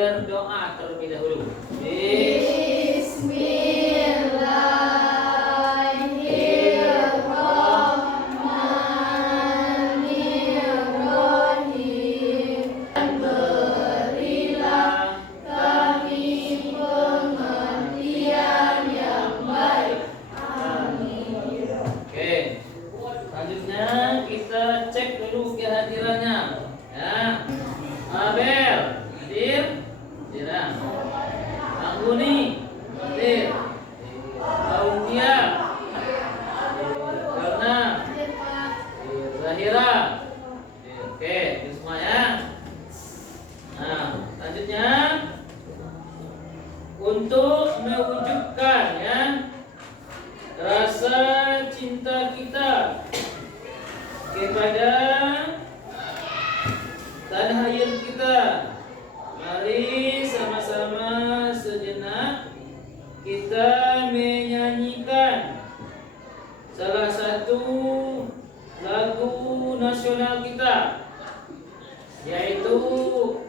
berdoa terlebih dahulu. Oke, selanjutnya kita cek dulu kehadirannya. Ya, Abel hadir, tidak. Angguni hadir. Autia, Karna, Zahira. Oke, itu semua ya. Nah, selanjutnya untuk mewujudkan ya rasa cinta kita kepada tanah air kita, mari sama-sama sejenak kita menyanyikan salah satu lagu nasional kita, yaitu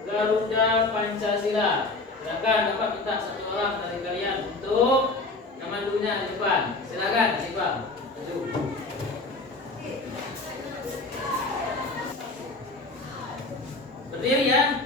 Garuda Pancasila. Silakan dapat minta satu orang dari kalian untuk memandunya di depan. Silakan, Pak. Maju. Berdiri ya.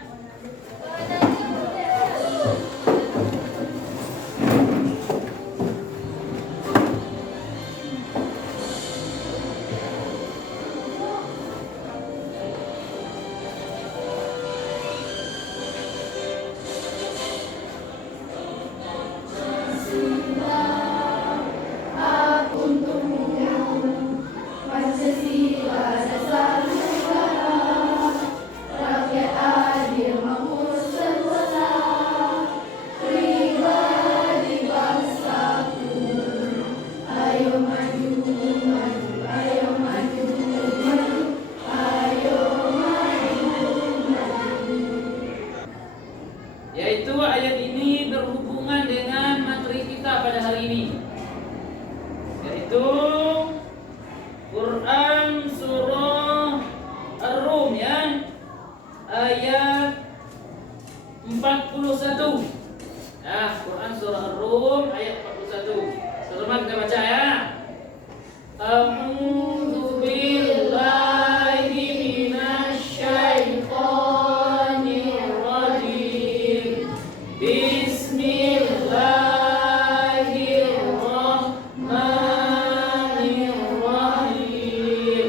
Yaitu ayat ini berhubungan dengan materi kita pada hari ini, yaitu Quran surah Ar-Rum ya, ayat 41. Nah, Quran surah Ar-Rum ayat 41. Sama kita baca ya. A'udzu billahi minasyaitonir rajim. Bismillahirrahmanirrahim.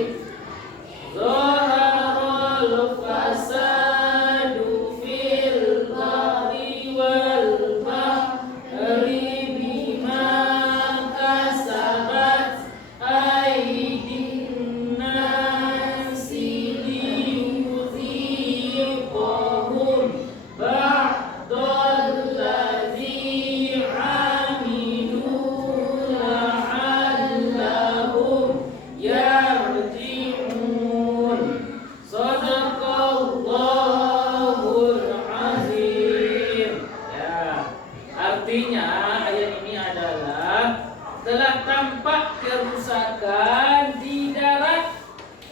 Zaharal fasadu fil barri wal bahri bima kasabat aydin nasi liyudhiqahum ba'dalladzi 'amilu la'allahum yarji'un. Shadaqallahul azim. Ya, artinya ayat ini adalah telah tampak kerusakan di darat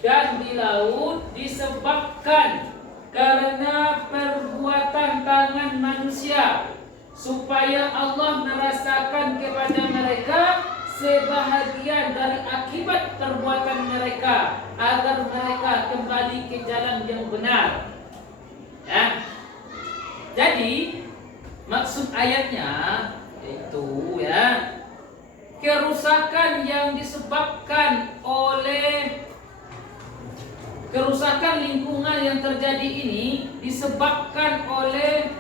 dan di laut disebabkan karena perbuatan tangan manusia, supaya Allah merasakan kepada mereka sebahagian dari akibat perbuatan mereka, agar mereka kembali ke jalan yang benar. Ya. Jadi maksud ayatnya itu ya, kerusakan yang disebabkan oleh kerusakan lingkungan yang terjadi ini disebabkan oleh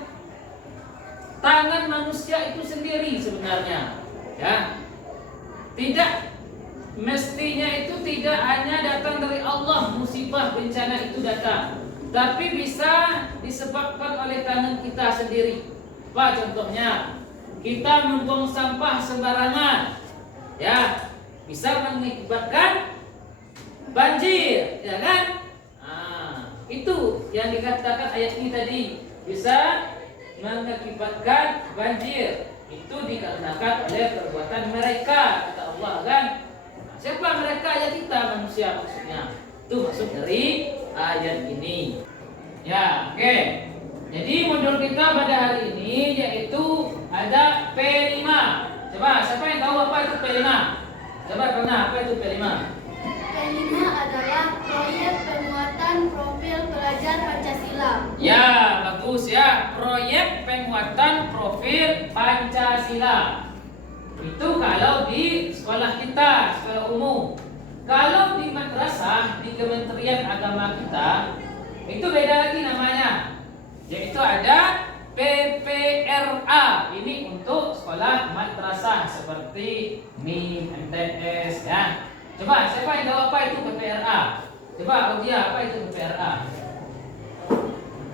tangan manusia itu sendiri sebenarnya. Ya. Tidak mestinya itu tidak hanya datang dari Allah, musibah bencana itu datang, tapi bisa disebabkan oleh tangan kita sendiri. Apa contohnya? Kita membuang sampah sembarangan, ya, bisa mengakibatkan banjir, ya kan? Itu yang dikatakan ayat ini tadi, bisa mengakibatkan banjir. Itu dikarenakan oleh perbuatan mereka, kata Allah kan. Siapa mereka? Ya kita manusia maksudnya. Itu maksud dari ayat ini. Ya, oke. Jadi modul kita pada hari ini yaitu ada P5. Coba siapa yang tahu apa itu P5? Coba pernah apa itu P5? P5 adalah proyek penguatan profil pelajar Pancasila. Ya, bagus ya. Proyek penguatan profil Pancasila. Itu kalau di sekolah kita, sekolah umum. Kalau di madrasah, di Kementerian Agama kita, itu beda lagi namanya. Yaitu ada PPRA. Ini untuk sekolah madrasah seperti MIN, MTS ya. Coba siapa yang tahu apa itu PPRA? Coba Audia, apa itu PPRA?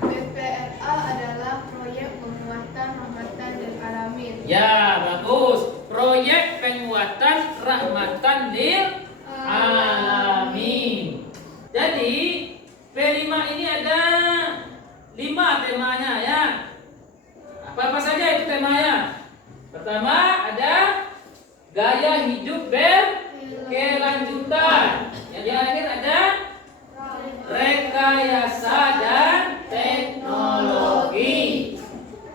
PPRA adalah proyek penguatan rahmatan lil alamin. Ya, bagus. Proyek penguatan rahmatan lil alamin. Jadi P5 ini ada 5 temanya ya. Apa saja itu temanya? Pertama ada gaya hidup berkelanjutan. Yang terakhir ada rekayasa dan teknologi.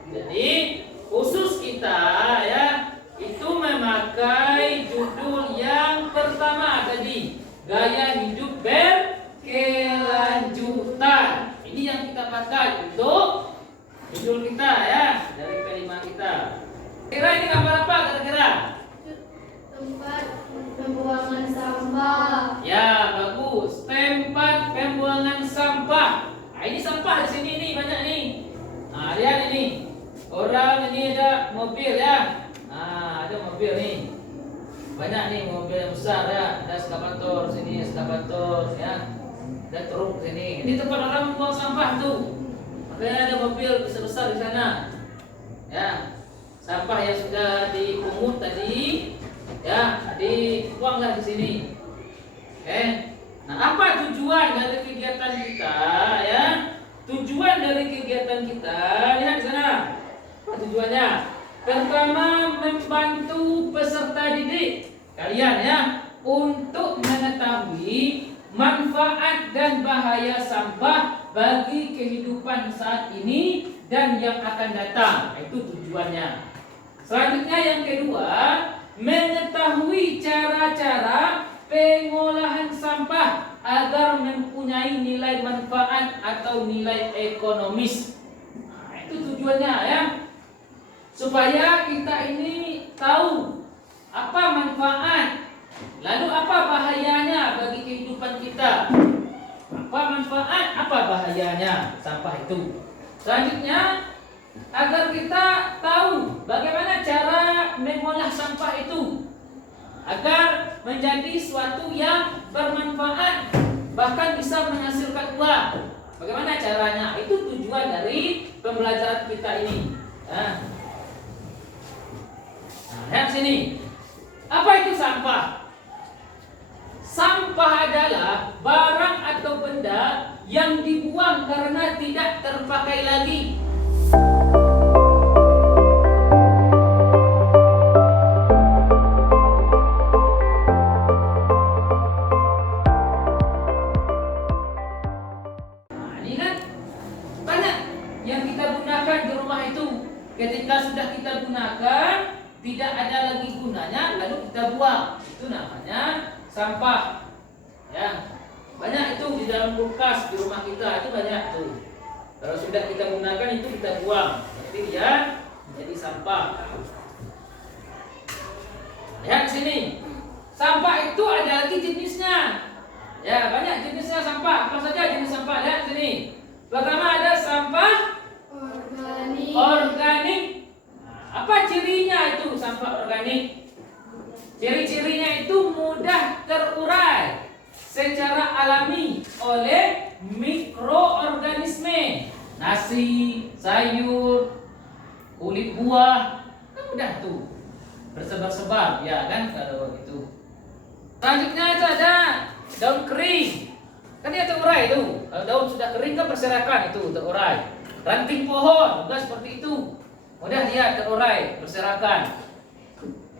Jadi khusus kita ya itu memakai judul yang pertama tadi, gaya hidup berkelanjutan. Ini yang kita pakai untuk judul kita ya dari P5 kita. Kira ini gambar apa kira-kira? Tempat pembuangan sampah. Ya, bagus. Tempat pembuangan sampah. Nah, ini sampah di sini nih banyak nih. Nah, lihat ini. Orang ini ada mobil ya. Nah, ada mobil nih. Banyak nih mobil yang besar ya. Ada eskavator sini, eskavator ya. Ada truk sini. Ini tempat orang membuang sampah tuh. Makanya ada mobil besar-besar di sana. Ya. Sampah yang sudah dipungut tadi ya, dibuanglah di sini. Oke. Nah, apa tujuan dari kegiatan kita ya? Tujuan dari kegiatan kita, lihat di sana. Apa tujuannya? Pertama, membantu peserta didik kalian ya untuk mengetahui manfaat dan bahaya sampah bagi kehidupan saat ini dan yang akan datang. Itu tujuannya. Selanjutnya yang kedua, mengetahui cara-cara pengolahan sampah agar mempunyai nilai manfaat atau nilai ekonomis. Nah, itu tujuannya ya. Supaya kita ini tahu apa manfaat, lalu apa bahayanya bagi kehidupan kita. Apa manfaat, apa bahayanya sampah itu. Selanjutnya, agar kita tahu bagaimana cara mengolah sampah itu agar menjadi suatu yang bermanfaat, bahkan bisa menghasilkan uang. Bagaimana caranya? Itu tujuan dari pembelajaran kita ini. Nah, lihat sini. Apa itu sampah? Sampah adalah barang atau benda yang dibuang karena tidak terpakai lagi. Ketika sudah kita gunakan, tidak ada lagi gunanya, lalu kita buang. Itu namanya sampah. Ya, banyak itu di dalam kulkas di rumah kita, itu banyak tuh. Kalau sudah kita gunakan itu kita buang, berarti dia menjadi sampah. Lihat sini, sampah itu ada lagi jenisnya. Ya, banyak jenisnya sampah. Apa saja jenis sampah? Lihat sini. Pertama ada sampah organik. Nah, apa cirinya itu sampah organik? Ciri-cirinya itu mudah terurai secara alami oleh mikroorganisme. Nasi, sayur, kulit buah, kan mudah tuh bersebar-sebar, ya kan kalau itu. Selanjutnya itu ada daun kering. Kan dia terurai itu. Kalau daun sudah kering kan berserakan itu terurai. Ranting pohon juga seperti itu. Mudah dia terurai, berserakan.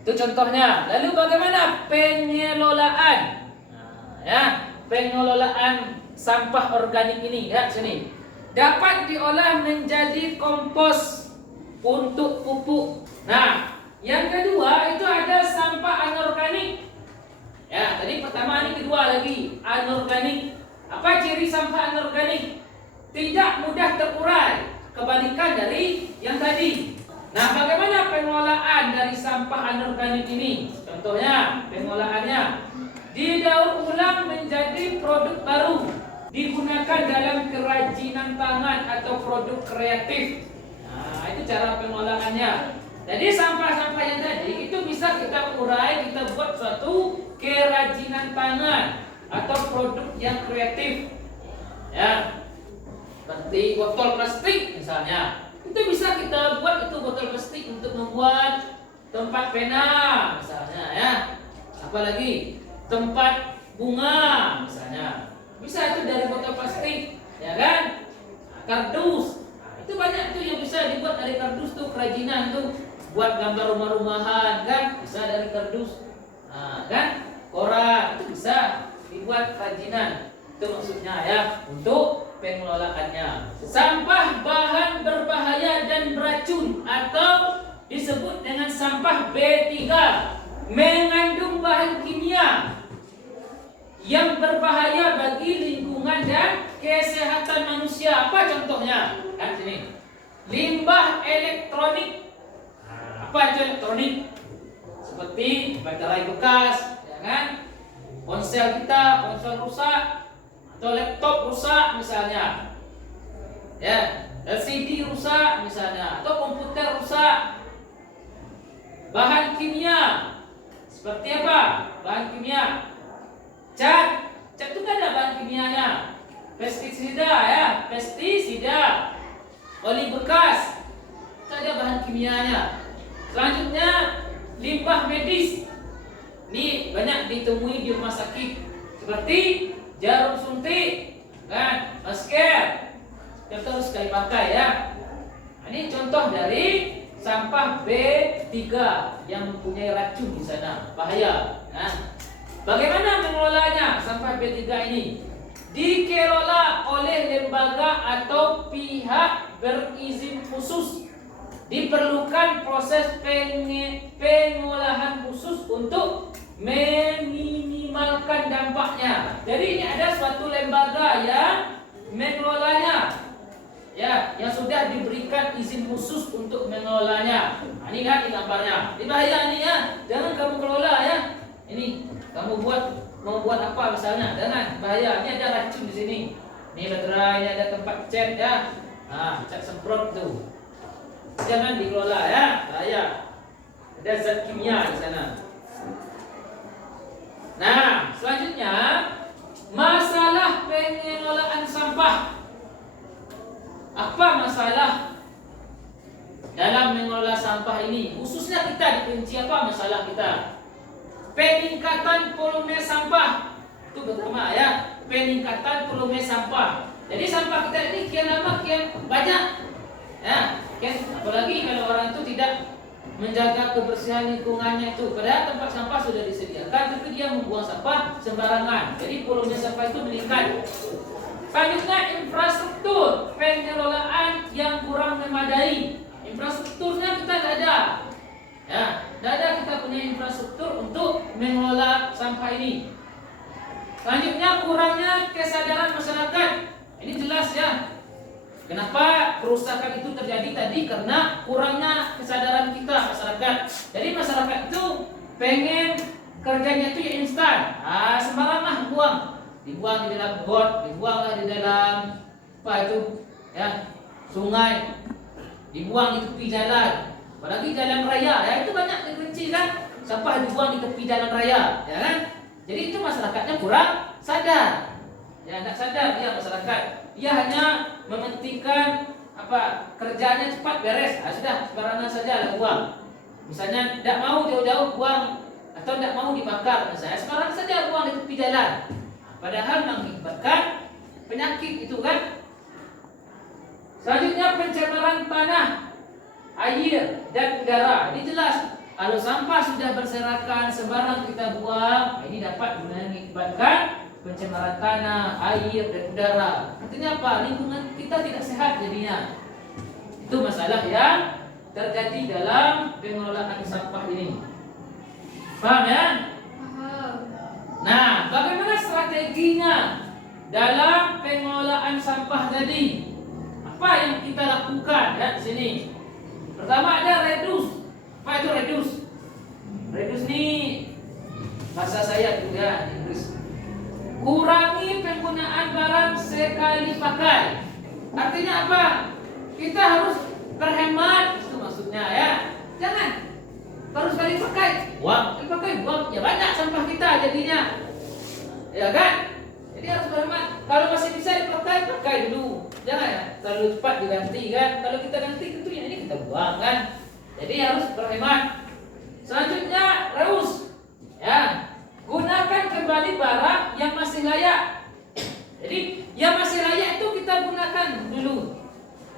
Itu contohnya. Lalu bagaimana pengelolaan? Nah, ya, pengelolaan sampah organik ini. Lihat sini. dapat diolah menjadi kompos untuk pupuk. Nah, yang kedua itu ada sampah anorganik. Ya, tadi pertama, ini kedua lagi, anorganik. Apa ciri sampah anorganik? Tidak mudah terurai, kebalikan dari yang tadi. Nah, bagaimana pengolahan dari sampah anorganik ini? Contohnya, pengolahannya didaur ulang menjadi produk baru, digunakan dalam kerajinan tangan atau produk kreatif. Nah, itu cara pengolahannya. Jadi sampah-sampah yang tadi itu bisa kita urai, kita buat suatu kerajinan tangan atau produk yang kreatif. Ya, seperti botol plastik misalnya. Itu bisa kita buat itu botol plastik untuk membuat tempat pena misalnya, ya. Apalagi tempat bunga misalnya. Bisa itu dari botol plastik, ya kan? Kardus. Itu banyak tuh yang bisa dibuat dari kardus tuh, kerajinan tuh. Buat gambar rumah-rumahan kan, bisa dari kardus. Nah, kan? Koran itu bisa dibuat kerajinan. Itu maksudnya ya, untuk pengelolaannya. Sampah bahan berbahaya dan beracun atau disebut dengan sampah B3 mengandung bahan kimia yang berbahaya bagi lingkungan dan kesehatan manusia. Apa contohnya? Kan sini. Limbah elektronik. Apa itu elektronik? Seperti baterai bekas, ya kan? Ponsel kita, ponsel rusak atau laptop rusak misalnya. Ya, LCD rusak misalnya atau komputer rusak. Bahan kimia. Seperti apa? Bahan kimia. Cat itu kan ada bahan kimianya. Pestisida ya, pestisida. Oli bekas, itu ada bahan kimianya. Selanjutnya limbah medis. Ini banyak ditemui di rumah sakit, seperti jarum suntik, kan, masker. Kita harus sekali pakai ya. Ini contoh dari sampah B3 yang mempunyai racun di sana, bahaya. Nah, bagaimana mengelolanya sampah B3 ini? Dikelola oleh lembaga atau pihak berizin khusus. Diperlukan proses pengolahan khusus untuk meminimalkan dampaknya. Jadi ini ada suatu lembaga yang mengelolanya, ya, yang sudah diberikan izin khusus untuk mengelolanya. Nah, ini kan gambarnya. Ini bahaya ini ya. Jangan kamu kelola ya. Ini kamu mau buat apa misalnya? Jangan, bahaya. Ini ada racun di sini. Ini baterai, ini ada tempat cat ya. Nah, cat semprot tuh. Jangan dikelola ya, bahaya. Ada zat kimia di sana. Nah, selanjutnya masalah pengelolaan sampah. Apa masalah dalam mengelola sampah ini? Khususnya kita diperinci apa masalah kita? Peningkatan volume sampah. Itu pertama ya, peningkatan volume sampah. Jadi sampah kita ini kian lama kian banyak. Ya, apalagi kalau orang itu tidak menjaga kebersihan lingkungannya itu. Padahal tempat sampah sudah disediakan, tapi dia membuang sampah sembarangan. Jadi volume sampah itu meningkat. Selanjutnya infrastruktur pengelolaan yang kurang memadai. Infrastrukturnya kita tidak ada. Ya, tidak ada kita punya infrastruktur untuk mengelola sampah ini. Selanjutnya kurangnya kesadaran masyarakat. Ini jelas ya. Kenapa kerusakan itu terjadi tadi? Karena kurangnya kesadaran kita masyarakat. Jadi masyarakat itu pengen kerjanya itu ya instan. Sembarangan buang. Dibuang di dalam got, dibuanglah di dalam apa itu ya, sungai, dibuang di tepi jalan. Apalagi jalan raya, ya itu banyak diperinci kan, sampah dibuang di tepi jalan raya, ya kan? Jadi itu masyarakatnya kurang sadar. Ya, tidak sadar dia masyarakat. Dia hanya mementingkan apa, kerjanya cepat beres. Sudah sembarangan saja lah buang. Misalnya tidak mau jauh-jauh buang atau tidak mau dibakar, misalnya sembarangan saja buang di tepi jalan. Padahal mengakibatkan penyakit itu kan. Selanjutnya pencemaran tanah, air dan udara. Ini jelas. Kalau sampah sudah berserakan sembarang kita buang, ini dapat mengakibatkan pencemaran tanah, air, dan udara. Artinya apa? Lingkungan kita tidak sehat jadinya. Itu masalah yang terjadi dalam pengelolaan sampah ini. Paham ya? Paham. Nah, bagaimana strateginya dalam pengelolaan sampah tadi? Apa yang kita lakukan ya di sini? Pertama ada reduce. Apa itu reduce? Reduce ini bahasa saya juga Inggris. Kurangi penggunaan barang sekali pakai. Artinya apa? Kita harus berhemat, itu maksudnya ya. Jangan baru sekali pakai, buang, ya banyak sampah kita jadinya, ya kan? Jadi harus berhemat. Kalau masih bisa dipakai, pakai dulu. Jangan ya, terlalu cepat diganti kan? Kalau kita ganti tentunya ini kita buang kan? Jadi harus berhemat. Selanjutnya reuse, ya. Gunakan kembali barang yang masih layak. Jadi yang masih layak itu kita gunakan dulu,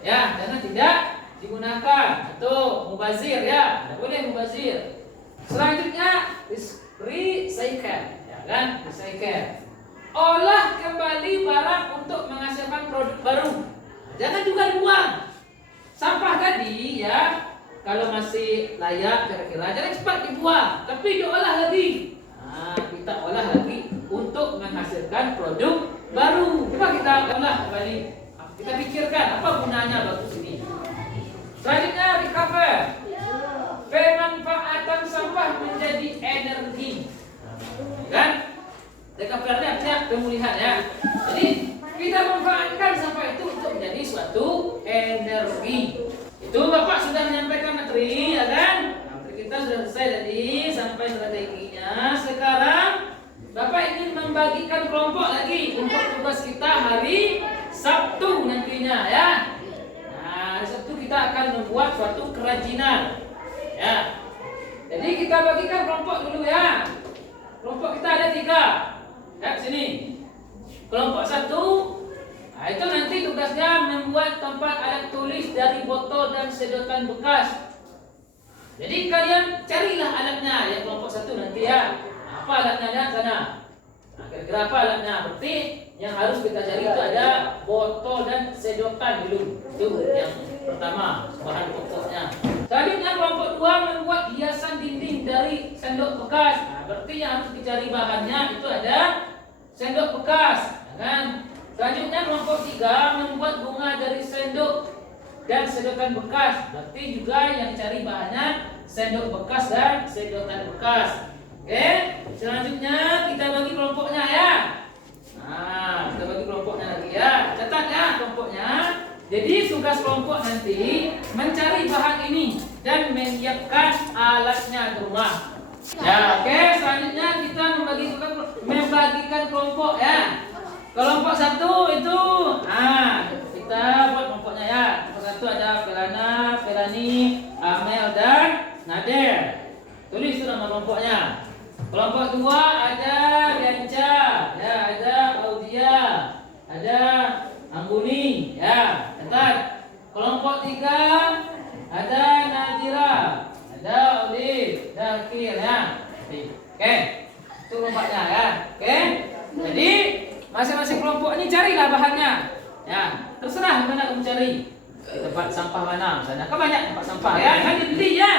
ya, karena tidak digunakan atau mubazir ya, tidak boleh mubazir. Selanjutnya recycle, ya kan, recycle. Olah kembali barang untuk menghasilkan produk baru. Jangan juga dibuang. Sampah tadi ya, kalau masih layak kira-kira jangan cepat dibuang, tapi diolah lagi. Nah, kita olah lagi untuk menghasilkan produk baru. Coba kita olah kembali. Kita pikirkan apa gunanya bagus ini. Selanjutnya recover. Pemanfaatan sampah menjadi energi. Kan? Recovernya artinya pemulihan ya. Jadi kita manfaatkan sampah itu untuk menjadi suatu energi. Itu Bapak sudah menyampaikan materi ya kan? Materi kita sudah selesai tadi sampai strateginya. Sekarang Bapak ingin membagikan kelompok lagi untuk tugas kita hari Sabtu nantinya ya. Nah, hari Sabtu kita akan membuat suatu kerajinan ya. Jadi kita bagikan kelompok dulu ya. Kelompok kita ada 3 ya, sini. Kelompok 1, nah itu nanti tugasnya membuat tempat alat tulis dari botol dan sedotan bekas. Jadi kalian carilah alatnya ya, kelompok 1 nanti ya. Apa alatnya di sana? Nah, kira-kira apa alatnya? Berarti yang harus kita cari itu ada botol dan sedotan dulu. Itu yang pertama, bahan pokoknya. Selanjutnya kelompok 2 membuat hiasan dinding dari sendok bekas. Nah, berarti yang harus dicari bahannya itu ada sendok bekas, ya kan? Selanjutnya kelompok 3 membuat bunga dari sendok dan sedotan bekas. Berarti juga yang dicari bahannya sendok bekas dan sedotan bekas. Oke, selanjutnya kita bagi kelompoknya ya. Nah, kita bagi kelompoknya lagi ya. Catat ya kelompoknya. Jadi tugas kelompok nanti mencari bahan ini dan menyiapkan alatnya di rumah. Ya, oke. Selanjutnya kita membagikan kelompok ya. Kelompok 1 itu, nah kita buat kelompoknya ya. Kelompok 1 ada Pelana, Pelani, Amel dan Nader. Tulis itu nama kelompoknya. Kelompok 2 ada Yanca, ya, ada Audia, ada Angguni, ya, catat. Kelompok 3 ada Nadira, ada Olive, Zakir, ya. Oke, itu kelompoknya ya. Oke, jadi masing-masing kelompok ini carilah bahannya. Ya, terserah di mana kamu cari. Di tempat sampah mana, misalnya. Kan banyak tempat sampah ya, jangan dibeli ya.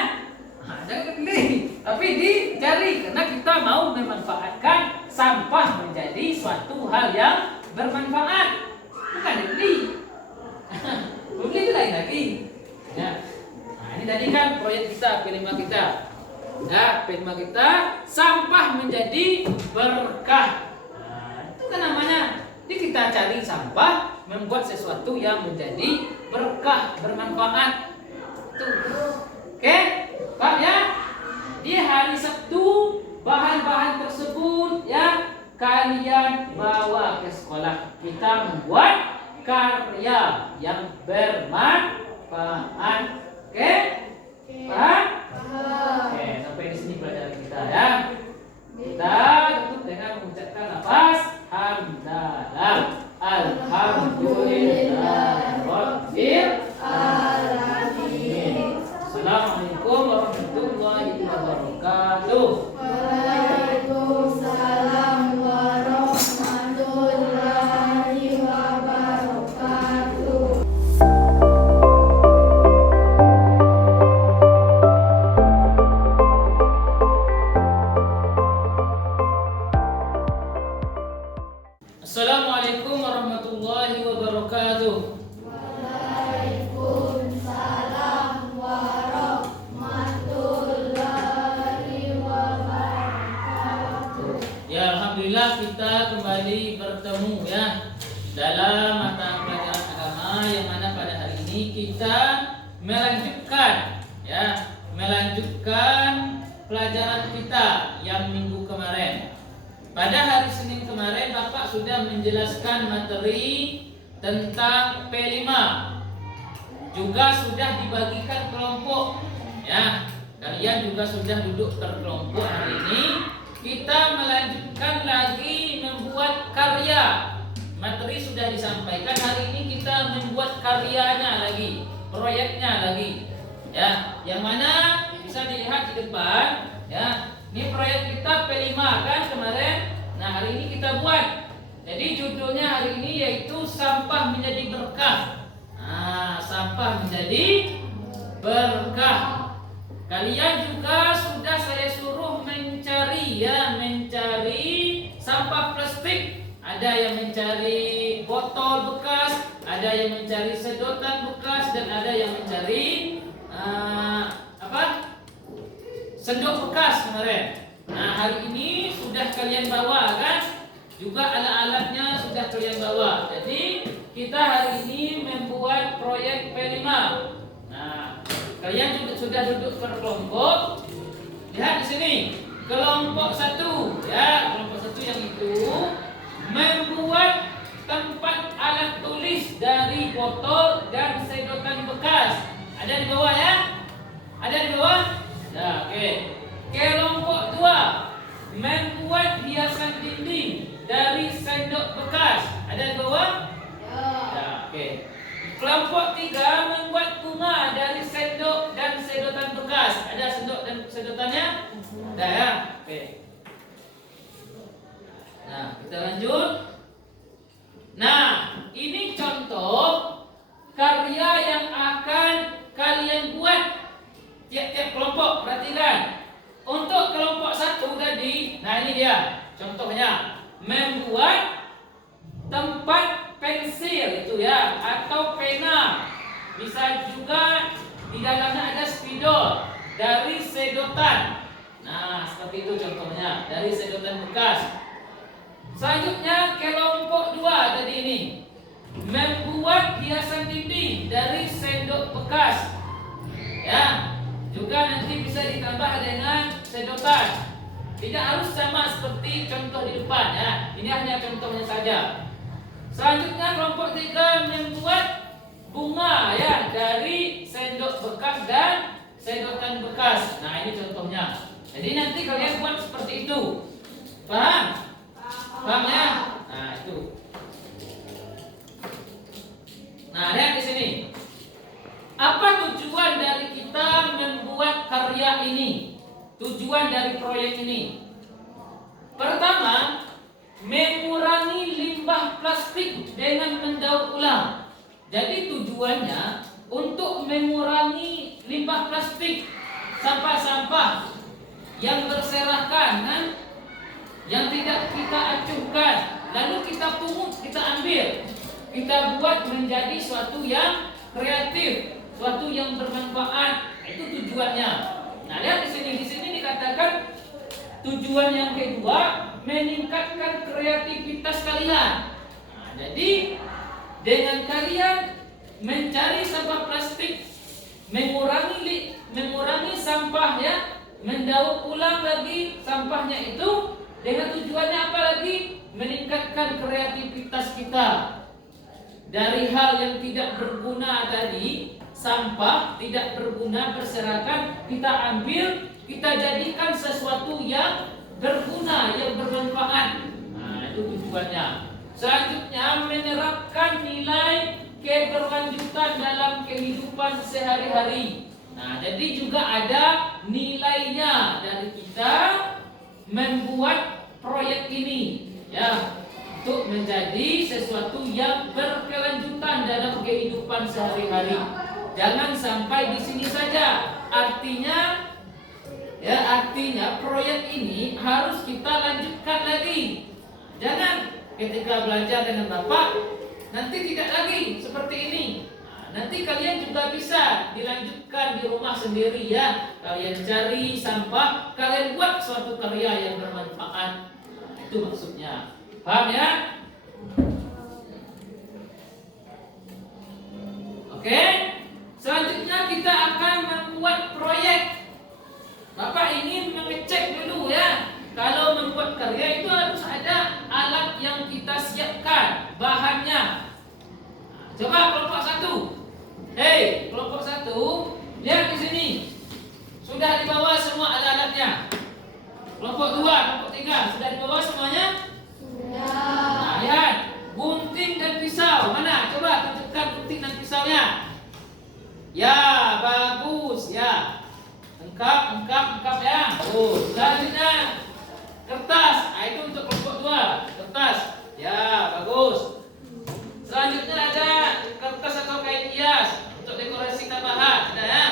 Jangan dibeli, tapi dicari karena kita mau memanfaatkan sampah menjadi suatu hal yang bermanfaat. Bukan dibeli. Beli itu lain lagi. Ya. Nah, ini tadi kan proyek kita, P5 kita. Ya, P5 kita sampah menjadi berkah. Nah, itu kan namanya. Jadi kita cari sampah membuat sesuatu yang menjadi berkah, bermanfaat. Itu. Oke? Pak ya? Di hari Sabtu bahan-bahan tersebut ya kalian bawa ke sekolah. Kita membuat karya yang bermanfaat. Oke? Paham? Oke, sampai di sini pelajaran kita ya. Kita tutup dengan mengucapkan nafas hamdalah. Alhamdulillah rabbil alamin. Assalamualaikum warahmatullahi wabarakatuh. Waalaikumsalam warahmatullahi Alhamdulillah kita kembali bertemu ya dalam mata pelajaran agama yang mana pada hari ini kita melanjutkan pelajaran kita yang minggu kemarin. Pada hari Senin kemarin Bapak sudah menjelaskan materi tentang P5. Juga sudah dibagikan kelompok ya. Kalian juga sudah duduk berkelompok. Hari ini kita melanjutkan lagi membuat karya. Materi sudah disampaikan, hari ini kita membuat karyanya lagi, proyeknya lagi. Ya, yang mana bisa dilihat di depan ya. Ini proyek kita P5 kan kemarin. Nah, hari ini kita buat. Jadi judulnya hari ini yaitu sampah menjadi berkah. Nah, sampah menjadi berkah. Kalian juga sudah saya suruh mencari sampah plastik. Ada yang mencari botol bekas, ada yang mencari sedotan bekas, dan ada yang mencari sendok bekas kemarin. Nah, hari ini sudah kalian bawa kan? Juga alat-alatnya sudah kalian bawa. Jadi kita hari ini membuat proyek P5. Nah, kalian juga sudah duduk berkelompok. Lihat di sini, kelompok 1 ya, kelompok 1 yang itu membuat tempat alat tulis dari botol dan sedotan bekas. Ada di bawah ya? Ada di bawah? Ya, oke. Kelompok 2 membuat hiasan dinding dari sendok bekas. Ada di bawah? Ya, oke. Kelompok 3 membuat bunga dari sendok dan sedotan bekas. Ada sendok dan sedotannya? Ada ya? Oke. Nah, kita lanjut. Nah, ini contoh karya yang akan kalian buat tiap-tiap kelompok. Perhatikan. Untuk kelompok 1 tadi, nah ini dia contohnya. Membuat tempat pensil itu ya, atau pena. Bisa juga di dalamnya ada spidol dari sedotan. Nah, seperti itu contohnya, dari sedotan bekas. Selanjutnya kelompok 2 tadi ini membuat hiasan dinding dari sendok bekas. Ya, juga nanti bisa ditambah dengan sedotan. Tidak harus sama seperti contoh di depan ya. Ini hanya contohnya saja. Selanjutnya kelompok 3 membuat bunga ya dari sendok bekas dan sedotan bekas. Nah, ini contohnya. Jadi nanti kalian buat seperti itu. Paham? Paham ya? Nah, itu. Nah, lihat di sini. Apa tujuan dari kita membuat karya ini? Tujuan dari proyek ini. Pertama, mengurangi limbah plastik dengan mendaur ulang. Jadi tujuannya untuk mengurangi limbah plastik, sampah-sampah yang berserakan kan, yang tidak kita acuhkan, lalu kita pungut, kita ambil, kita buat menjadi suatu yang kreatif, suatu yang bermanfaat. Itu tujuannya. Nah, lihat di sini dikatakan tujuan yang kedua meningkatkan kreativitas kalian. Nah, jadi dengan kalian mencari sampah plastik, mengurangi sampah ya, mendaur ulang lagi sampahnya itu, dengan tujuannya apa lagi? Meningkatkan kreativitas kita. Dari hal yang tidak berguna tadi, sampah tidak berguna berserakan, kita ambil, kita jadikan sesuatu yang berguna, yang bermanfaat. Nah, itu tujuannya. Selanjutnya menerapkan nilai keberlanjutan dalam kehidupan sehari-hari. Nah, jadi juga ada nilainya dari kita membuat proyek ini ya, untuk menjadi sesuatu yang berkelanjutan dalam kehidupan sehari-hari. Jangan sampai di sini saja. Artinya proyek ini harus kita lanjutkan lagi. Jangan ketika belajar dengan Bapak nanti tidak lagi seperti ini. Nanti kalian juga bisa dilanjutkan di rumah sendiri ya. Kalian cari sampah, kalian buat suatu karya yang bermanfaat. Itu maksudnya. Paham ya? Oke. Selanjutnya kita akan membuat proyek. Bapak ingin mengecek dulu ya. Kalau membuat karya itu harus ada alat yang kita siapkan, bahannya. Coba kelompok 1. Hei, kelompok 1, lihat di sini. Sudah dibawa semua alat-alatnya. Kelompok 2, kelompok 3, sudah dibawa semuanya? Sudah. Nah, lihat. Gunting dan pisau. Mana? Coba tunjukkan gunting dan pisaunya. Ya, bagus ya. Lengkap ya. Selanjutnya kertas. Itu untuk kelompok 2. Kertas. Ya, bagus. Selanjutnya ada kertas atau kain hias untuk dekorasi tambahan. Ada ya?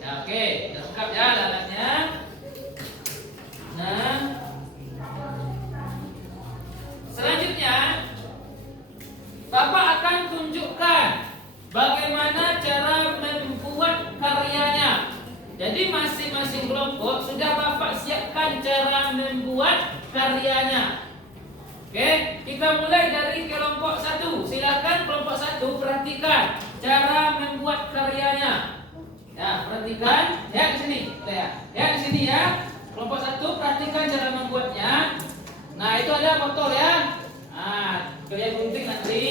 Ya, oke. Lengkap ya alatnya. Nah, selanjutnya Bapak akan tunjukkan bagaimana cara membuat karyanya. Jadi masing-masing kelompok sudah Bapak siapkan cara membuat karyanya. Oke, kita mulai dari kelompok 1. Silakan kelompok 1 perhatikan cara membuat karyanya. Ya, perhatikan. Ya, di sini. Ya, di sini ya. Kelompok 1 perhatikan cara membuatnya. Nah, itu ada botol ya. Nah, kalian gunting nanti.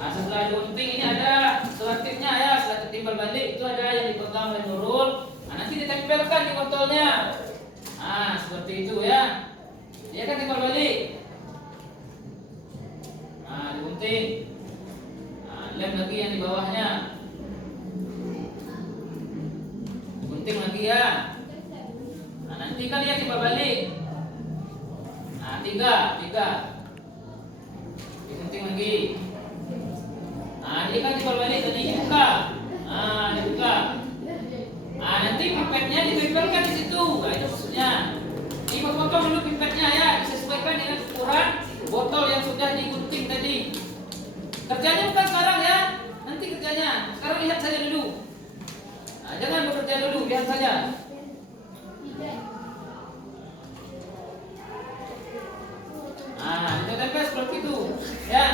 Nah, setelah gunting ini ada selatipnya ya, selatip timbal balik itu ada yang dipegang oleh Nurul. Nah, nanti ditempelkan di botolnya. Nah, seperti itu ya. Dia kan timbal balik. Nah, digunting. Nah, lem lagi yang di bawahnya. Gunting lagi ya. Nah, nanti kan dia timbal balik. Nah, tiga. Digunting lagi. Nah, dia kan timbal balik dan dibuka. Nah, dibuka. Nah, nanti pipetnya ditempelkan di situ. Nah, itu maksudnya. Ini potong dulu pipetnya ya, disesuaikan dengan ukuran botol yang sudah digunting tadi. Kerjanya bukan sekarang ya, nanti kerjanya. Sekarang lihat saja dulu. Nah, jangan bekerja dulu, lihat saja. Nah, kita tempel seperti itu, ya.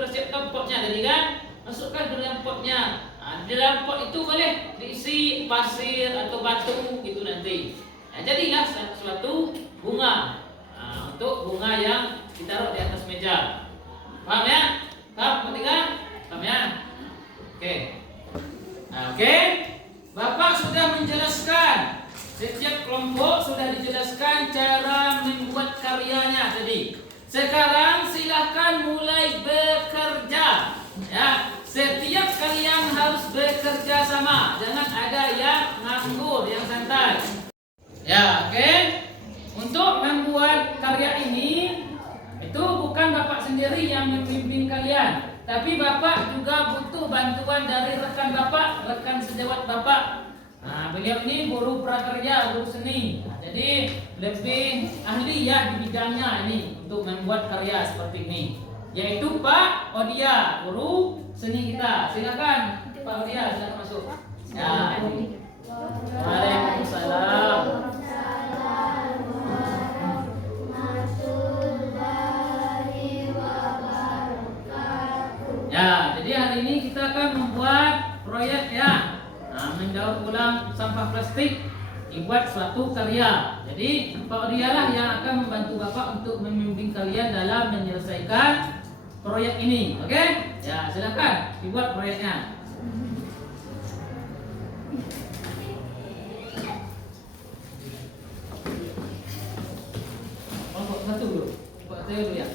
mempersiapkan potnya tadi kan, masukkan ke dalam potnya. Nah, di dalam pot itu boleh diisi pasir atau batu gitu nanti. Nah, jadilah suatu bunga. Nah, untuk bunga yang ditaruh di atas meja. Paham ya? Paham ketiga? Paham ya? Oke. Nah, oke. Bapak sudah menjelaskan. Setiap kelompok sudah dijelaskan cara membuat karyanya tadi. Sekarang silahkan mulai bekerja. Ya, setiap kalian harus bekerja sama. Jangan ada yang nganggur, yang santai. Ya, oke. Untuk membuat karya ini, itu bukan Bapak sendiri yang membimbing kalian. Tapi Bapak juga butuh bantuan dari rekan Bapak, rekan sejawat Bapak. Nah, beliau ini guru prakerja, guru seni. Nah, jadi lebih ahli ya di bidangnya ini untuk membuat karya seperti ini. Yaitu Pak Odia, guru seni kita. Silakan Pak Odia, silakan masuk. Ya. Waalaikumsalam. Ya, jadi hari ini kita akan membuat proyek ya. Nah, mendaur ulang sampah plastik dibuat suatu karya. Jadi Pak Odia lah yang akan membantu Bapak untuk membimbing kalian dalam menyelesaikan proyek ini. Oke? Ya, silakan dibuat proyeknya. Kelompok satu dulu. Kelompok saya dulu ya.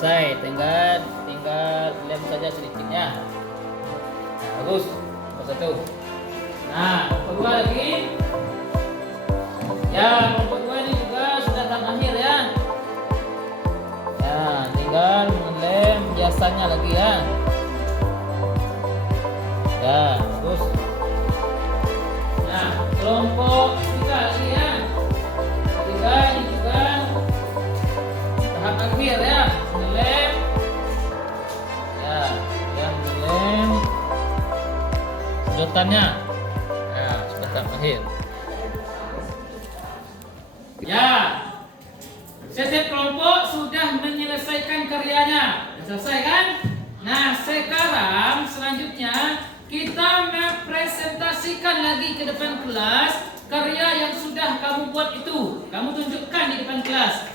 Selesai, tinggal lem saja sedikitnya. Nah, bagus. Nomor satu. Nah, kedua lagi. Ya, nomor dua ini juga sudah tahap akhir ya. Ya, tinggal mengelem biasanya lagi ya. Ya, bagus. Nah, kelompok tiga lagi ya. Tiga ini juga tahap akhir ya. Mengelem ya, mengelem sedotannya ya, sedotan akhir ya. Setiap kelompok sudah menyelesaikan karyanya. Selesai kan? Nah, sekarang selanjutnya kita mempresentasikan lagi ke depan kelas karya yang sudah kamu buat itu. Kamu tunjukkan di depan kelas.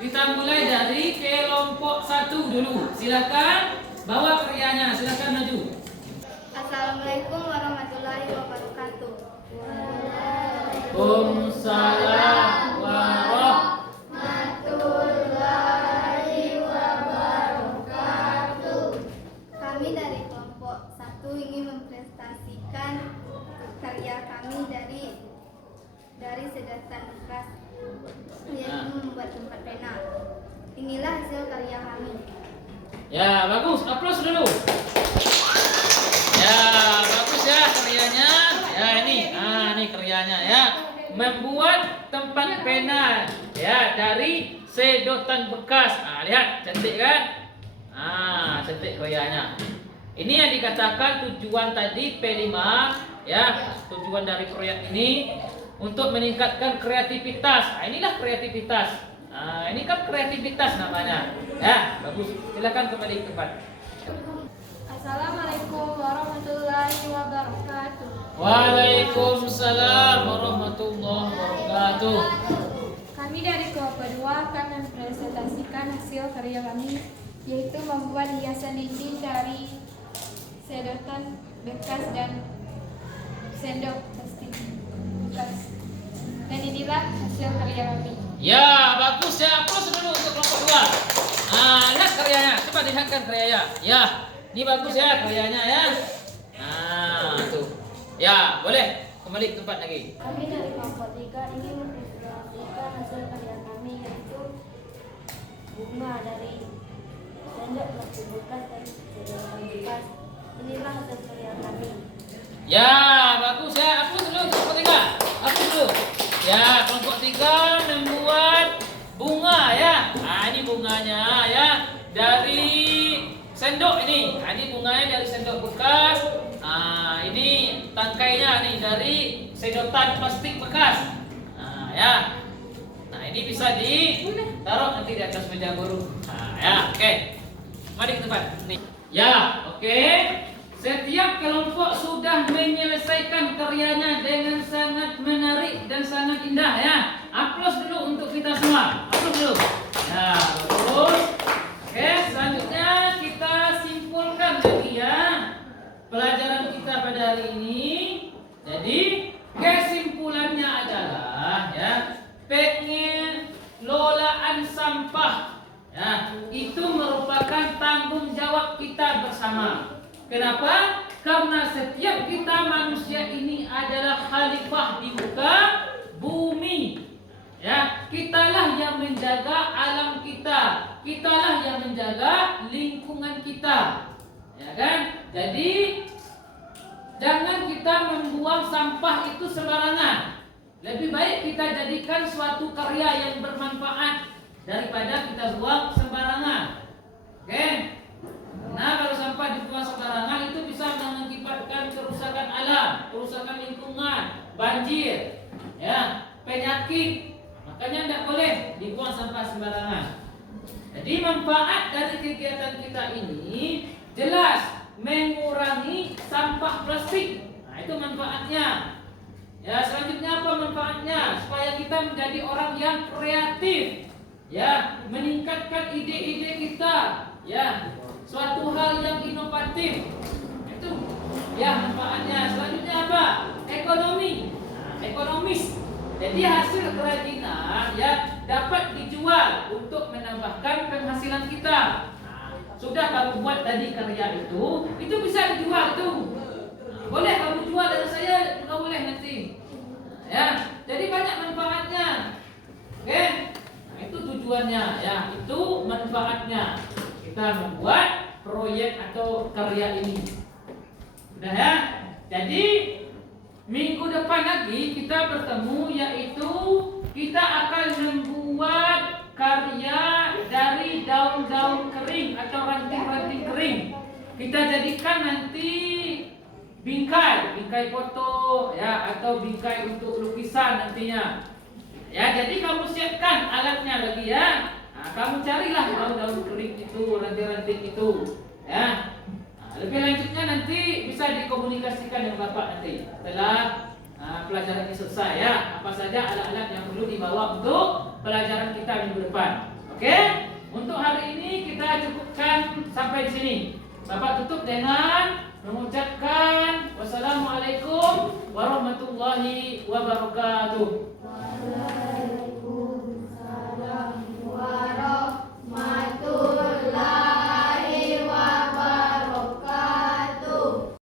Kita mulai dari kelompok 1 dulu. Silakan bawa karyanya, silakan maju. Assalamualaikum warahmatullahi wabarakatuh. Waalaikumsalam warahmatullahi wabarakatuh. Kami dari kelompok 1 ingin mempresentasikan karya kami dari sedotan bekas, yaitu membuat tempat pena. Inilah hasil karya kami. Ya, bagus. Aplaus dulu. Ya, bagus ya karyanya. Ya, ini. Nah, ini karyanya ya. Membuat tempat pena ya dari sedotan bekas. Nah, lihat cantik kan? Ah, cantik karyanya. Ini yang dikatakan tujuan tadi P5 ya. Tujuan dari proyek ini untuk meningkatkan kreativitas. Nah, inilah kreativitas. Nah, ini kan kreativitas namanya. Ya, bagus. Silakan kembali ke tempat. Assalamualaikum warahmatullahi wabarakatuh. Waalaikumsalam warahmatullahi wabarakatuh. Kami dari kelompok 2 akan mempresentasikan hasil karya kami, yaitu membuat hiasan dinding dari sedotan bekas dan sendok plastik bekas. Dan inilah hasil karya kami. Ya, bagus ya. Aplaus dulu untuk kelompok 2. Nah, lihat karyanya. Coba lihatkan karyanya. Ya, ini bagus ya karyanya ya. Nah, tuh. Ya, boleh kembali ke tempat lagi. Kami dari kelompok 3 ingin mempresentasikan hasil karya kami, yaitu bunga dari sendok plastik bekas dan sedotan bekas. Inilah hasil karya kami. Ya, bagus ya. Hapus dulu kelompok 3. Hapus dulu. Ya, kelompok 3 membuat bunga ya. Nah, ini bunganya ya. Dari sendok ini. Nah, ini bunganya dari sendok bekas. Nah, ini tangkainya nih dari sedotan plastik bekas. Nah, ya. Nah, ini bisa ditaruh nanti di atas meja guru. Nah, ya, oke. Mari ke depan. Nih. Ya, oke. Setiap kelompok sudah menyelesaikan karyanya dengan sangat menarik dan sangat indah ya. Aplaus dulu untuk kita semua. Aplaus dulu. Ya, bagus. Oke, selanjutnya kita simpulkan lagi ya pelajaran kita pada hari ini. Jadi kesimpulannya adalah ya pengelolaan sampah ya itu merupakan tanggung jawab kita bersama. Kenapa? Karena setiap kita manusia ini adalah khalifah di muka bumi. Ya, kitalah yang menjaga alam kita. Kitalah yang menjaga lingkungan kita. Ya kan? Jadi jangan kita membuang sampah itu sembarangan. Lebih baik kita jadikan suatu karya yang bermanfaat daripada kita buang sembarangan. Oke? Nah, kalau sampah dibuang sembarangan itu bisa mengakibatkan kerusakan alam, kerusakan lingkungan, banjir, ya, penyakit. Makanya tidak boleh dibuang sampah sembarangan. Jadi manfaat dari kegiatan kita ini jelas mengurangi sampah plastik. Nah, itu manfaatnya. Ya, selanjutnya apa manfaatnya? Supaya kita menjadi orang yang kreatif. Ya, meningkatkan ide-ide kita. Ya, suatu hal yang inovatif. Itu ya manfaatnya. Selanjutnya apa? Ekonomi. Nah, ekonomis. Jadi hasil kerajinan ya dapat dijual untuk menambahkan penghasilan kita. Nah, sudah kamu buat tadi karya itu bisa dijual itu. Nah, boleh kamu jual dari saya, nggak boleh nanti. Nah, ya, jadi banyak manfaatnya. Oke, nah itu tujuannya ya, itu manfaatnya. Kita membuat proyek atau karya ini. Udah ya. Jadi minggu depan lagi kita bertemu, yaitu kita akan membuat karya dari daun-daun kering atau ranting-ranting kering. Kita jadikan nanti bingkai foto ya atau bingkai untuk lukisan nantinya. Ya, jadi kamu siapkan alatnya lagi ya. Nah, kamu carilah daun-daun kering itu, ranting-ranting itu, ya. Nah, lebih lanjutnya nanti bisa dikomunikasikan dengan Bapak nanti setelah pelajaran ini selesai ya. Apa saja alat-alat yang perlu dibawa untuk pelajaran kita minggu depan. Oke? Untuk hari ini kita cukupkan sampai di sini. Bapak tutup dengan mengucapkan wassalamualaikum warahmatullahi wabarakatuh.